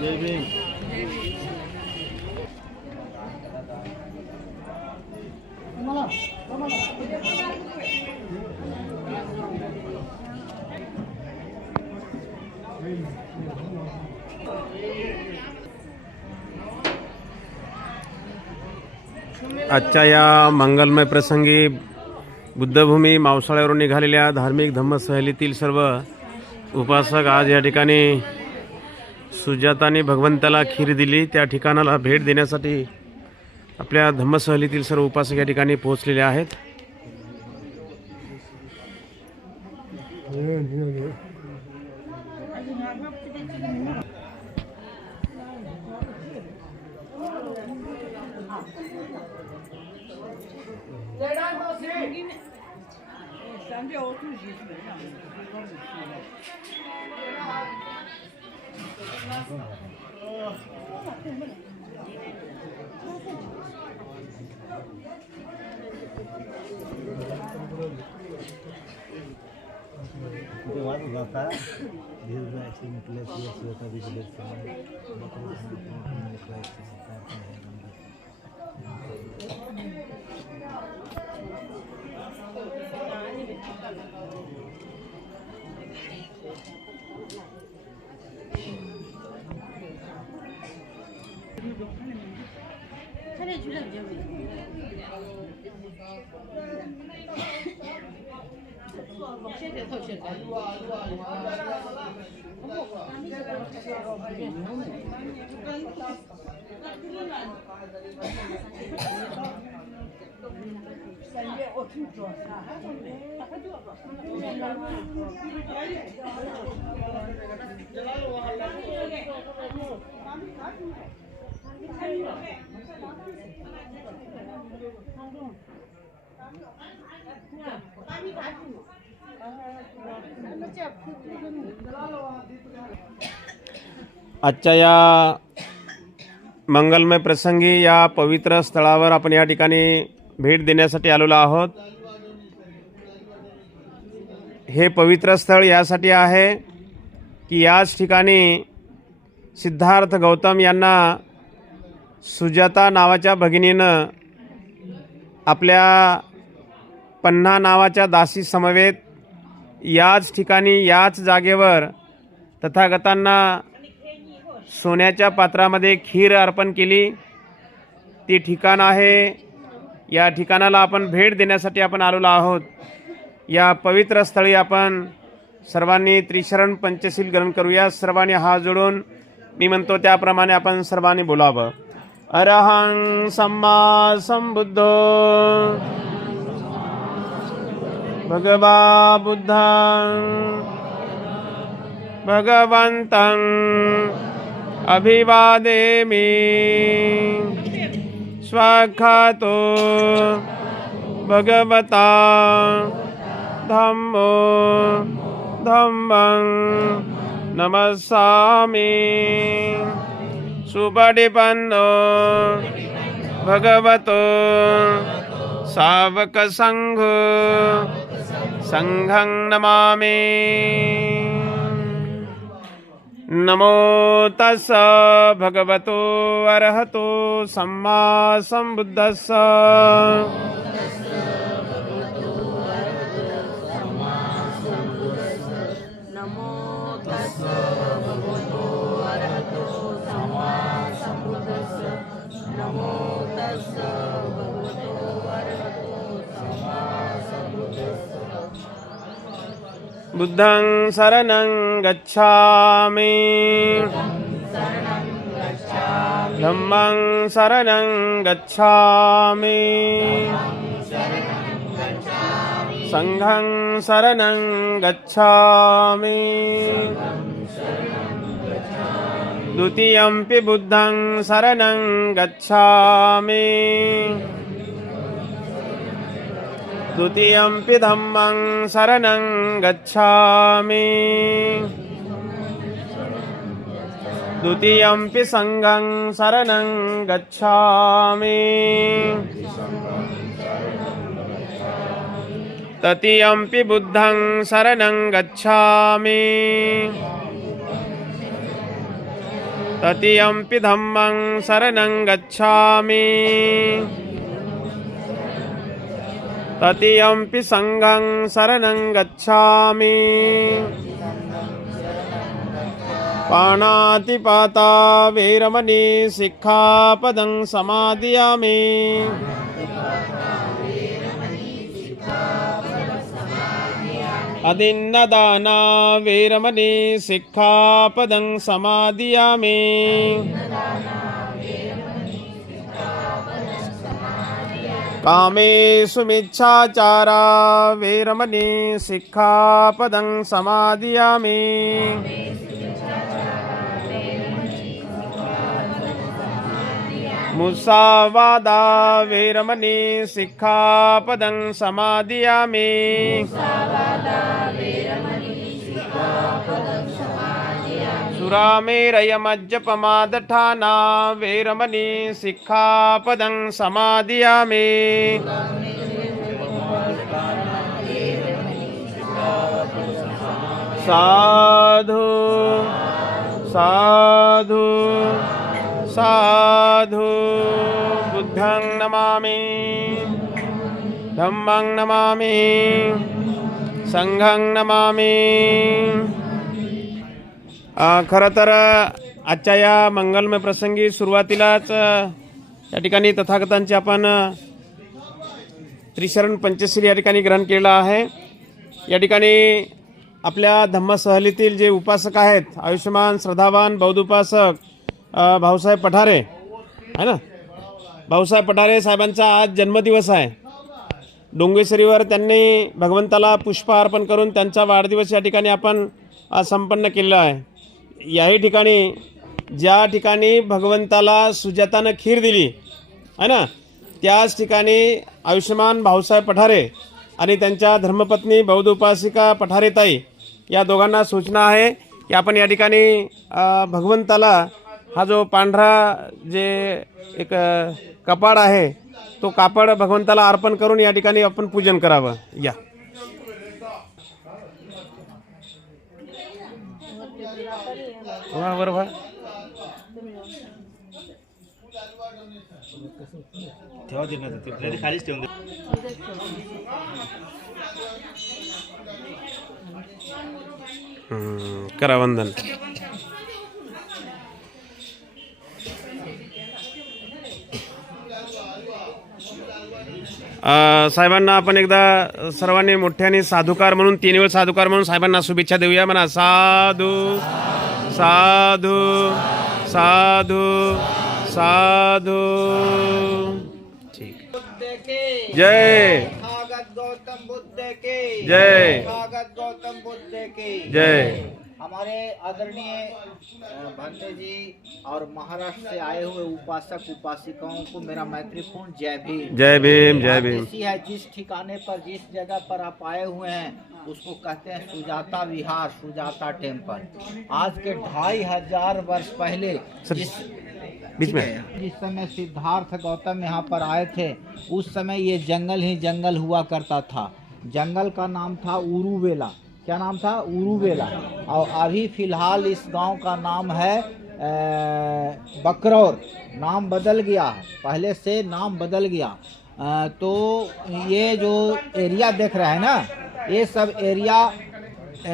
जय भीम. आजच्या या मंगलमय प्रसंगी बुद्धभूमी मावसाळ्यावरून निघालेल्या धार्मिक धम्मसहलीतील सर्व उपासक आज या ठिकाणी सुजाताने भगवंताला खीर दिली त्या ठिकाणाला भेट देण्यासाठी आपल्या धम्मसहलीतील सर्व उपासक या ठिकाणी पोहोचलेले आहेत. आजच्या या मंगलमय प्रसंगी या पवित्र स्थळावर आपण या ठिकाणी भेट देण्यासाठी आलेलो आहोत. हे पवित्र स्थळ यासाठी आहे की याच ठिकाणी सिद्धार्थ गौतम यांना सुजाता नावाच्या भगिनीनं आपल्या पन्ना नावाच्या दासी समवेत याच ठिकाणी याच जागेवर तथागतांना सोन्याच्या पात्रामध्ये खीर अर्पण केली. ती ठिकाण आहे. या ठिकाणाला आपण भेट देण्यासाठी आपण आलेलो आहोत. या पवित्र स्थळी आपण सर्वांनी त्रिशरण पंचशील ग्रहण करूया. सर्वांनी हात जोडून मी म्हणतो त्याप्रमाणे आपण सर्वांनी बोलावं. अरहं सम्मा संबुद्धो भगवा बुद्धं भगवन्तं अभिवादेमि स्वाख्यातो भगवता धम्मो धम्मं नमस्सामि सुपटिपन्नो भगवतो सावकसंघो संघं नमामि. नमो तस्स भगवतो अरहतो सम्मा संबुद्धस्स. बुद्धं शरणं गच्छामि धम्मं शरणं गच्छामि संघं शरणं गच्छामि. द्वितीयंपि बुद्धं शरणं गच्छामि द्वितीयंपि धम्मं शरणं गच्छामि द्वितीयंपि संघं शरणं गच्छामि तृतीयंपि बुद्धं शरणं गच्छामि ततियम्पि धम्मं शरणं गच्छामि ततियम्पि संघं शरणं गच्छामि पाणातिपाता वेरमणि सिक्खापदं समादियामि अदिन्नदाना वेरमणि सिक्खापदं समादियामि कामेषु मिच्छाचारा वेरमणि सिक्खापदं समादियामि मुसावादा वेरमणि सिक्खापदं समादियामि सुरामेरयमज्जपमादठाना वेरमणि सिक्खापदं समादियामि साधु साधु साधु बुद्धं नमामि धम्मं नमामि संघं नमामि। खरं तर आजच्या या मंगलमय प्रसंगी सुरुवातीलाच या ठिकाणी तथागतांचे आपण त्रिशरण पंचशील या ठिकाणी ग्रहण केलेलं आहे। या ठिकाणी आपल्या धम्मसहलीतील जे उपासक आहेत, आयुष्यमान श्रद्धावान बौद्ध उपासक भाऊसाहेब पठारे आहे ना, भाऊसाहेब पठारे साहेबांचा आज जन्मदिवस आहे। डोंगेश्वरीवर त्यांनी भगवंताला पुष्प अर्पण करून त्यांचा वाढदिवस या ठिकाणी आपण संपन्न केलेला आहे। याही ठिकाणी ज्या ठिकाणी भगवंताला सुजातानं खीर दिली आहे ना, त्याच ठिकाणी आयुष्यमान भाऊसाहेब पठारे आणि त्यांच्या धर्मपत्नी बौद्ध उपासिका पठारेताई या दोघांना सूचना आहे की आपण या ठिकाणी भगवंताला हा जो पांढरा जे एक कपाड आहे तो कापड भगवंताला अर्पण करून या ठिकाणी आपण पूजन करावं। या बरोबर ठेवा देणार खालीच ठेवून करा वंदन। साहेबांना आपण एकदा सर्वांनी मोठ्याने साधुकार म्हणून 3 वेळ साधुकार म्हणून साहेबांना शुभेच्छा देऊया। म्हणा साधू साधू साधू साधू। ठीक, जय गौतम बुद्ध के जय, गौतम बुद्ध के जय। हमारे आदरणीय भंते जी और महाराष्ट्र से आए हुए उपासक उपासिकाओं को मेरा मैत्रीपूर्ण जय भीम। जय भीम जय भीम। ऐसी है जिस ठिकाने पर जिस जगह पर आप आए हुए हैं उसको कहते हैं सुजाता विहार, सुजाता टेम्पल। आज के 2500 वर्ष पहले बीच में जिस समय सिद्धार्थ गौतम यहाँ पर आए थे उस समय ये जंगल ही जंगल हुआ करता था। जंगल का नाम था उरुवेला। क्या नाम था? उरुवेला। और अभी फिलहाल इस गांव का नाम है बकरौर। नाम बदल गया है, पहले से नाम बदल गया। तो ये जो एरिया देख रहे हैं ना, ये सब एरिया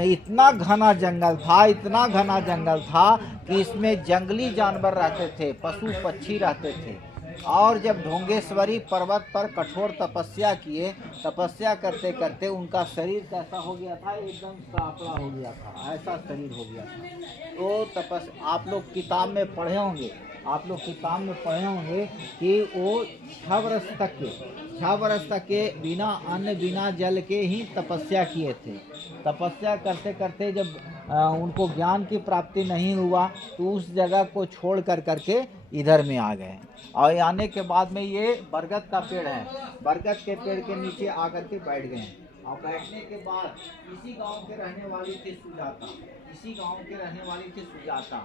इतना घना जंगल था, इतना घना जंगल था कि इसमें जंगली जानवर रहते थे, पशु पक्षी रहते थे। और जब ढोंगेश्वरी पर्वत पर कठोर तपस्या किए, तपस्या करते करते उनका शरीर कैसा हो गया था? एकदम सापड़ा हो गया था, ऐसा शरीर हो गया था। तो आप लोग किताब में पढ़े होंगे, कि वो 6 वर्ष तक के बिना अन्न बिना जल के ही तपस्या किए थे। तपस्या करते करते जब उनको ज्ञान की प्राप्ति नहीं हुआ तो उस जगह को छोड़ करके इधर में आ गए। और आने के बाद में ये बरगद का पेड़ है, बरगद के पेड़ के नीचे आकर के बैठ गए। और बैठने के बाद इसी गांव के रहने वाली थी सुजाता।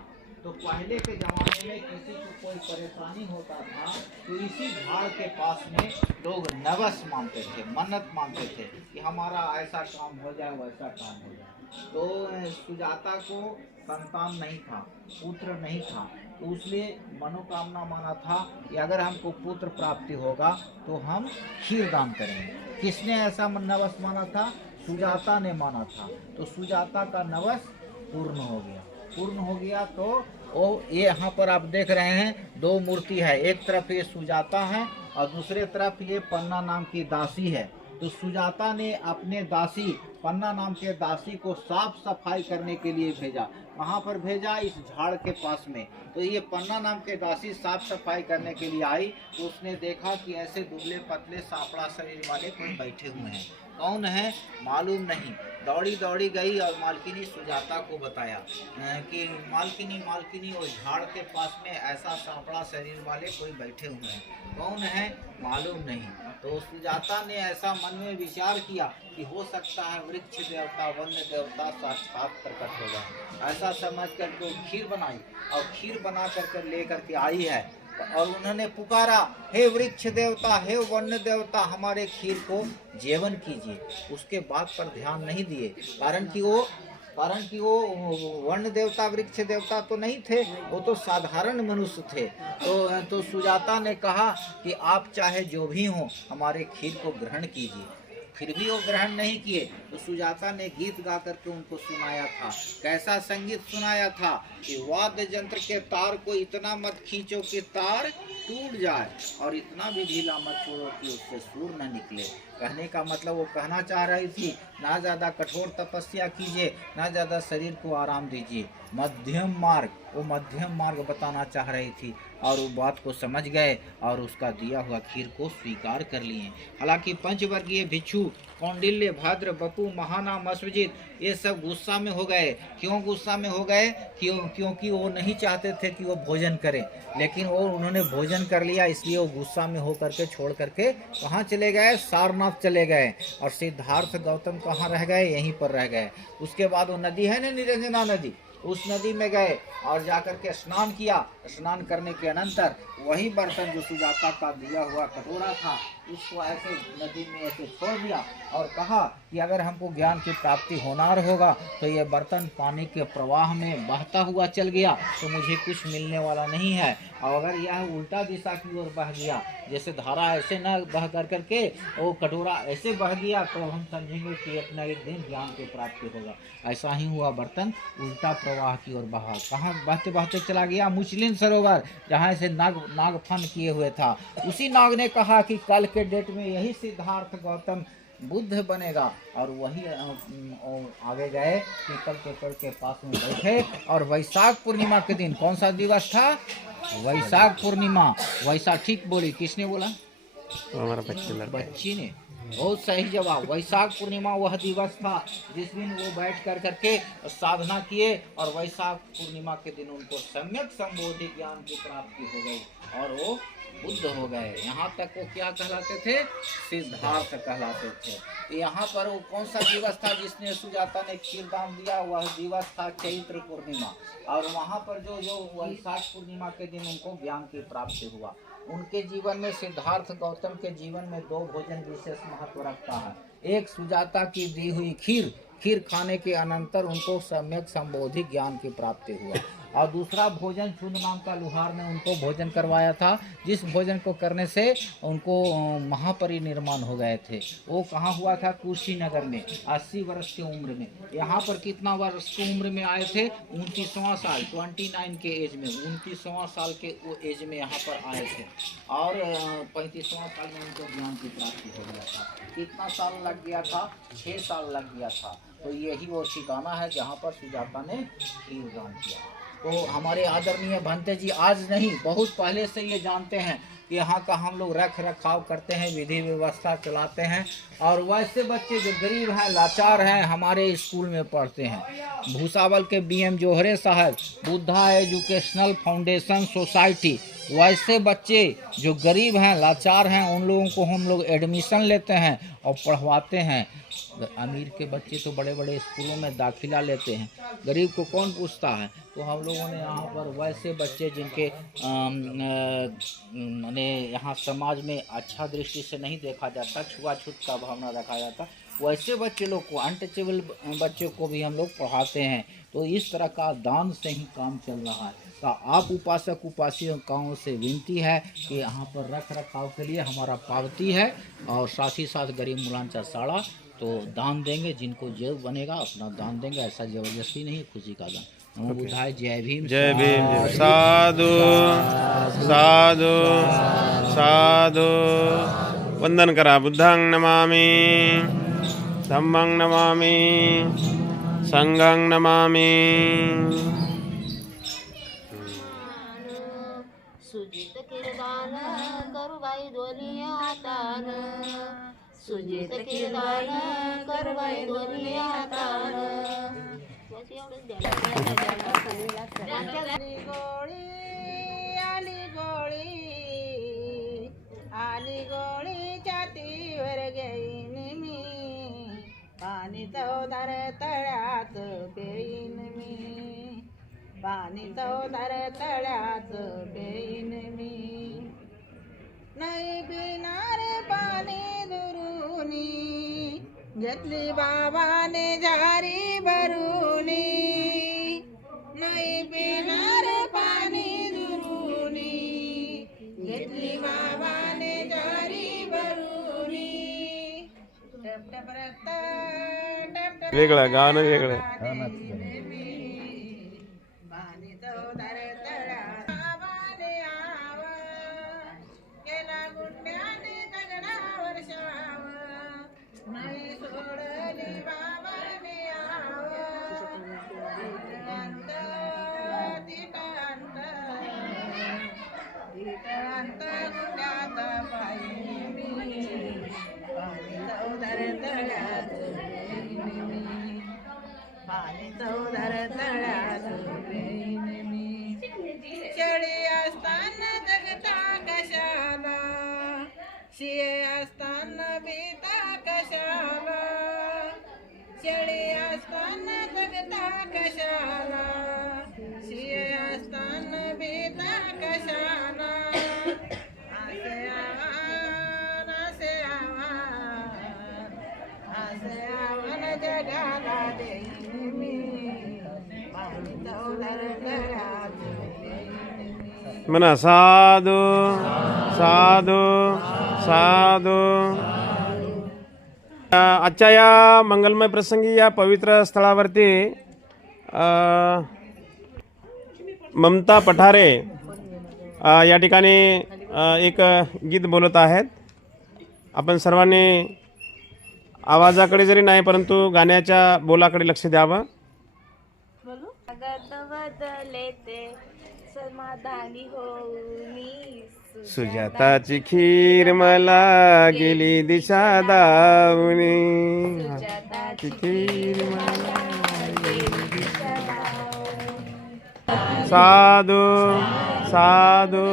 तो पहले के ज़माने में किसी को कोई परेशानी होता था तो इसी झाड़ के पास में लोग नवस मांगते थे, मन्नत मांगते थे कि हमारा ऐसा काम हो जाए, वैसा काम हो जाए। तो सुजाता को संतान नहीं था, पुत्र नहीं था, तो उसने मनोकामना माना था कि अगर हमको पुत्र प्राप्ति होगा तो हम खीर दान करेंगे। किसने ऐसा नवस माना था? सुजाता ने माना था। तो सुजाता का नवस पूर्ण हो गया। पूर्ण हो गया तो वो ये यहाँ पर आप देख रहे हैं दो मूर्ति है, एक तरफ ये सुजाता है और दूसरे तरफ ये पन्ना नाम की दासी है। तो सुजाता ने अपने दासी पन्ना नाम के दासी को साफ सफाई करने के लिए भेजा। वहाँ पर भेजा इस झाड़ के पास में। तो ये पन्ना नाम के दासी साफ सफाई करने के लिए आई तो उसने देखा कि ऐसे दुबले पतले सापड़ा शरीर वाले कोई बैठे हुए हैं। कौन है मालूम नहीं। दौड़ी दौड़ी गई और मालकिनी सुजाता को बताया कि मालकिनी और झाड़ के पास में ऐसा सापड़ा शरीर वाले कोई बैठे हुए हैं। कौन है मालूम नहीं। तो सुजाता ने ऐसा मन में विचार किया कि हो सकता है वृक्ष देवता वन्य देवता साक्षात प्रकट होगा। ऐसा समझ कर के खीर बनाई और खीर बना कर लेकर के आई है और उन्होंने पुकारा, हे वृक्ष देवता, हे वन्य देवता, हमारे खीर को जेवन कीजिए। उसके बात पर ध्यान नहीं दिए, कारण कि वो वन्य देवता वृक्ष देवता तो नहीं थे, वो तो साधारण मनुष्य थे। तो सुजाता ने कहा कि आप चाहे जो भी हो हमारे खीर को ग्रहण कीजिए। फिर भी वो ग्रहण नहीं किए। तो सुजाता ने गीत गा करके उनको सुनाया था। कैसा संगीत सुनाया था कि वाद्य यंत्र के तार को इतना मत खींचो कि तार टूट जाए और इतना भी ढीला मत छोड़ो कि उससे सुर न निकले। कहने का मतलब वो कहना चाह रही थी, ना ज़्यादा कठोर तपस्या कीजिए, ना ज़्यादा शरीर को आराम दीजिए, मध्यम मार्ग, वो मध्यम मार्ग बताना चाह रही थी। और वो बात को समझ गए और उसका दिया हुआ खीर को स्वीकार कर लिए। हालांकि पंचवर्गीय भिक्षु कौंडिल्य, भद्र, बपू, महानाम, अश्वजित ये सब गुस्सा में हो गए। क्यों गुस्सा में हो गए? क्योंकि वो नहीं चाहते थे कि वो भोजन करें, लेकिन वो उन्होंने भोजन कर लिया, इसलिए वो गुस्सा में हो करके छोड़ करके कहाँ चले गए? सारनाथ चले गए। और सिद्धार्थ गौतम कहाँ रह गए? यहीं पर रह गए। उसके बाद वो नदी है ना, निरंजना नदी, उस नदी में गए और जाकर के स्नान किया। स्नान करने के अनंतर वही बर्तन जो सुजाता का दिया हुआ कटोरा था उसको ऐसे नदी में ऐसे छोड़ दिया और कहा कि अगर हमको ज्ञान की प्राप्ति होनार होगा तो ये बर्तन पानी के प्रवाह में बहता हुआ चल गया तो मुझे कुछ मिलने वाला नहीं है। और अगर यह उल्टा दिशा की ओर बह गया, जैसे धारा ऐसे न बह कर करके वो कटोरा ऐसे बह गया, तो हम समझेंगे कि एक न एक दिन ज्ञान की प्राप्ति होगा। ऐसा ही हुआ, बर्तन उल्टा प्रवाह की ओर बहा। कहाँ बहते बहते चला गया? मुचलिन सरोवर, जहाँ से नागफन किए हुए था। उसी नाग ने कहा कि कल के डेट में यही सिद्धार्थ गौतम बुद्ध बनेगा। और वही आगे गए पीपल के पेड़ के पास में बैठे और वैशाख पूर्णिमा के दिन, कौन सा दिवस था? वैशाख पूर्णिमा। वैशाख ठीक बोली, किसने बोला? हमारा बच्ची ने। बहुत सही जवाब। वैशाख पूर्णिमा वह दिवस था जिस दिन वो बैठ कर करके साधना किए और वैशाख पूर्णिमा के दिन उनको सम्यक संबोधि ज्ञान की प्राप्ति हो गई और वो बुद्ध हो गए। यहाँ तक वो क्या कहलाते थे? सिद्धार्थ कहलाते थे। यहाँ पर वो कौन सा दिवस था जिसने सुजाता ने खीर दान दिया? वह दिवस था चैत्र पूर्णिमा। और वहाँ पर जो वैशाख पूर्णिमा के दिन उनको ज्ञान की प्राप्ति हुआ। उनके जीवन में, सिद्धार्थ गौतम के जीवन में दो भोजन विशेष महत्व रखता है। एक सुजाता की दी हुई खीर खाने के अनंतर उनको सम्यक संबोधि ज्ञान की प्राप्ति हुआ। और दूसरा भोजन चुन नाम का लुहार ने उनको भोजन करवाया था, जिस भोजन को करने से उनको महापरिनिर्वाण हो गए थे। वो कहाँ हुआ था? कुशीनगर में, 80 वर्ष की उम्र में। यहाँ पर कितना वर्ष की उम्र में आए थे? 29वां साल, 29 के एज में, 29वां साल के वो एज में यहाँ पर आए थे। और 35वां साल में उनको ज्ञान की प्राप्ति हो गया था। कितना साल लग गया था? 6 साल लग गया था। तो यही वो ठिकाना है जहाँ पर सुजाता ने खीर दान किया। तो हमारे आदरणीय भंते जी आज नहीं, बहुत पहले से ये जानते हैं कि यहाँ का हम लोग रख रखाव करते हैं, विधि व्यवस्था चलाते हैं। और वैसे बच्चे जो गरीब हैं, लाचार हैं, हमारे स्कूल में पढ़ते हैं। भूसावल के BM जोहरे साहब, बुद्धा एजुकेशनल फाउंडेशन सोसाइटी, वैसे बच्चे जो गरीब हैं, लाचार हैं, उन लोगों को हम लोग एडमिशन लेते हैं और पढ़वाते हैं। अमीर के बच्चे तो बड़े बड़े स्कूलों में दाखिला लेते हैं, गरीब को कौन पूछता है। तो हम लोगों ने यहाँ पर वैसे बच्चे जिनके माने यहाँ समाज में अच्छा दृष्टि से नहीं देखा जाता, छुआछूत का भावना रखा जाता, वैसे बच्चे लोग को, अनटचेबल बच्चों को भी हम लोग पढ़ाते हैं। तो इस तरह का दान से ही काम चल रहा है। तो आप उपासक उपासिकाओं से विनती है कि यहाँ पर रख रखाव के लिए हमारा पावती है, और साथ ही साथ गरीब मुलांचा साड़ा तो दान देंगे, जिनको जो बनेगा अपना दान देंगे, ऐसा जबरदस्ती नहीं, खुशी का दान। नमो बुद्धाय, जय भीम। जय भीम। साधु साधु साधु। वंदन करा। बुद्धं नमामि, धम्मं नमामि, संघं नमामि। सुजित किरदान करुबाई दोन्ही हातान, सुजित किरदान करुबाई दोन्ही हातान। बस एवढंच द्यायला. आली गोळी छातीवर घेईन मी, पाणी चौदार तळ्यात पेईन मी, पाणी चौदार तळ्यात पेईन मी. नाही पिणार पाणी दुरुनी, घेतली बाबाने झारी भरुनी. नाही पिणार पाणी दुरुनी, घेतली बाबाने झारी भरुनी. टप टप रक्त, टप टप वेगळं गाणं वेगळं. पाणी चौदार तळ्यात बाबाने आव, केला गुंड्याने दगडावर शाव. नाही सोडली बाबाने आव, तिटंत तिटंत तिटंत गुंड्यात पायी मी, पाणी चौदार तळ्यात पेईन मी, पाणी चौदार तळ्यात पेईन मी. शेळी असताना जगता कशाला, शिये असताना बीता कशाला. शेळी असताना जगता कशाला, शिये असताना बीता कशाला. असे आव्हान, असे आव्हान, असे आव्हान जगाला देईन मी, पाणी चौदार तळ्यात पेईन मी. म्हणा साधू साधू साधू. आजच्या या मंगलमय प्रसंगी या पवित्र स्थळावरती ममता पठारे या ठिकाणी एक गीत बोलत आहेत. आपण सर्वांनी आवाजाकडे जरी नाही परंतु गाण्याच्या बोलाकडे लक्ष द्यावं. जगत बदले ते समाधानी होऊनी, सुजाताची खीर मला गेली दिशा दावणी, सुजाताची खीर मला गेली दिशा दावणी. साधू साधू